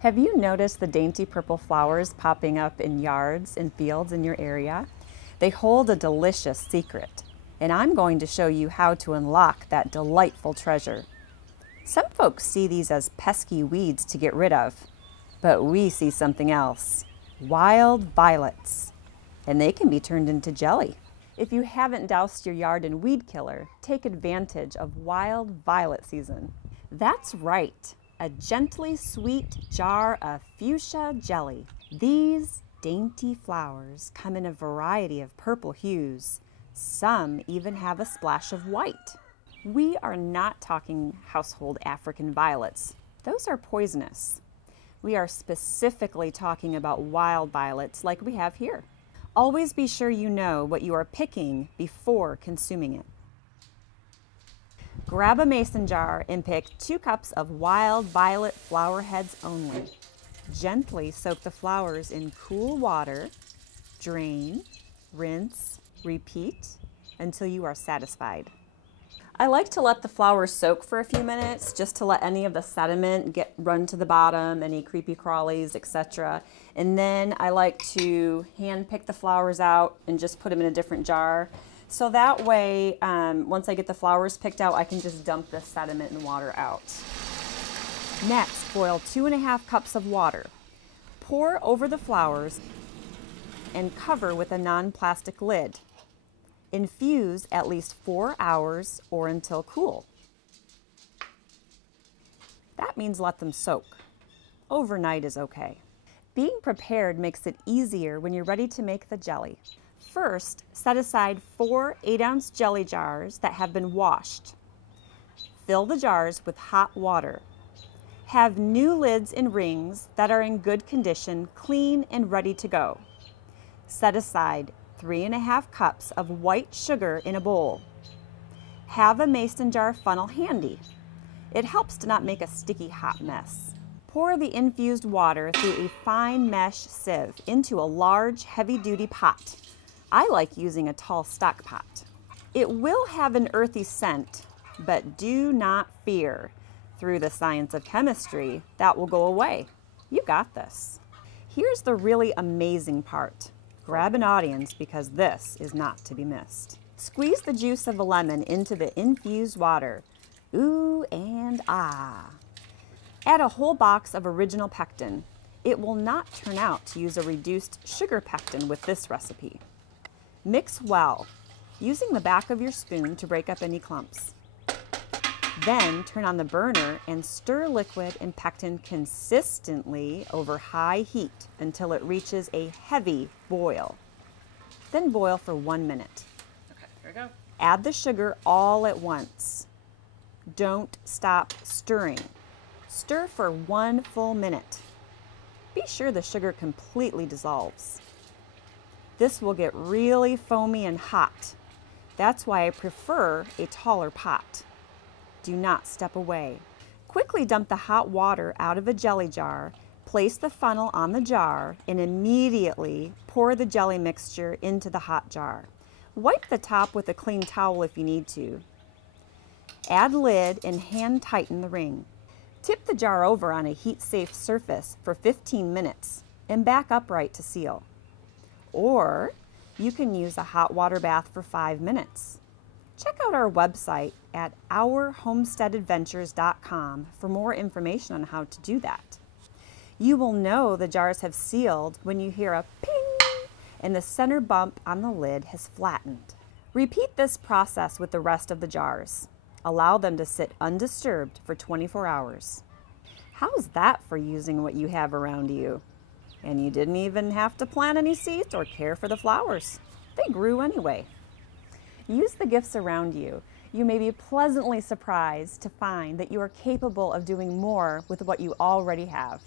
Have you noticed the dainty purple flowers popping up in yards and fields in your area? They hold a delicious secret, and I'm going to show you how to unlock that delightful treasure. Some folks see these as pesky weeds to get rid of, but we see something else: wild violets, and they can be turned into jelly. If you haven't doused your yard in weed killer, take advantage of wild violet season. That's right, a gently sweet jar of fuchsia jelly. These dainty flowers come in a variety of purple hues. Some even have a splash of white. We are not talking household African violets. Those are poisonous. We are specifically talking about wild violets like we have here. Always be sure you know what you are picking before consuming it. Grab a mason jar and pick 2 cups of wild violet flower heads only. Gently soak the flowers in cool water, drain, rinse, repeat until you are satisfied. I like to let the flowers soak for a few minutes just to let any of the sediment run to the bottom, any creepy crawlies, etc. And then I like to hand pick the flowers out and just put them in a different jar. So that way, once I get the flowers picked out, I can just dump the sediment and water out. Next, boil 2½ cups of water. Pour over the flowers and cover with a non-plastic lid. Infuse at least 4 hours or until cool. That means let them soak. Overnight is okay. Being prepared makes it easier when you're ready to make the jelly. First, set aside 4 8-ounce jelly jars that have been washed. Fill the jars with hot water. Have new lids and rings that are in good condition, clean and ready to go. Set aside 3½ cups of white sugar in a bowl. Have a mason jar funnel handy. It helps to not make a sticky hot mess. Pour the infused water through a fine mesh sieve into a large heavy-duty pot. I like using a tall stock pot. It will have an earthy scent, but do not fear. Through the science of chemistry, that will go away. You got this. Here's the really amazing part. Grab an audience because this is not to be missed. Squeeze the juice of a lemon into the infused water. Ooh and ah. Add a whole box of original pectin. It will not turn out to use a reduced sugar pectin with this recipe. Mix well, using the back of your spoon to break up any clumps. Then turn on the burner and stir liquid and pectin consistently over high heat until it reaches a heavy boil. Then boil for 1 minute. Okay, here we go. Add the sugar all at once. Don't stop stirring. Stir for 1 full minute. Be sure the sugar completely dissolves. This will get really foamy and hot. That's why I prefer a taller pot. Do not step away. Quickly dump the hot water out of a jelly jar, place the funnel on the jar, and immediately pour the jelly mixture into the hot jar. Wipe the top with a clean towel if you need to. Add lid and hand tighten the ring. Tip the jar over on a heat-safe surface for 15 minutes and back upright to seal. Or you can use a hot water bath for 5 minutes. Check out our website at ourhomesteadadventures.com for more information on how to do that. You will know the jars have sealed when you hear a ping and the center bump on the lid has flattened. Repeat this process with the rest of the jars. Allow them to sit undisturbed for 24 hours. How's that for using what you have around you? And you didn't even have to plant any seeds or care for the flowers. They grew anyway. Use the gifts around you. You may be pleasantly surprised to find that you are capable of doing more with what you already have.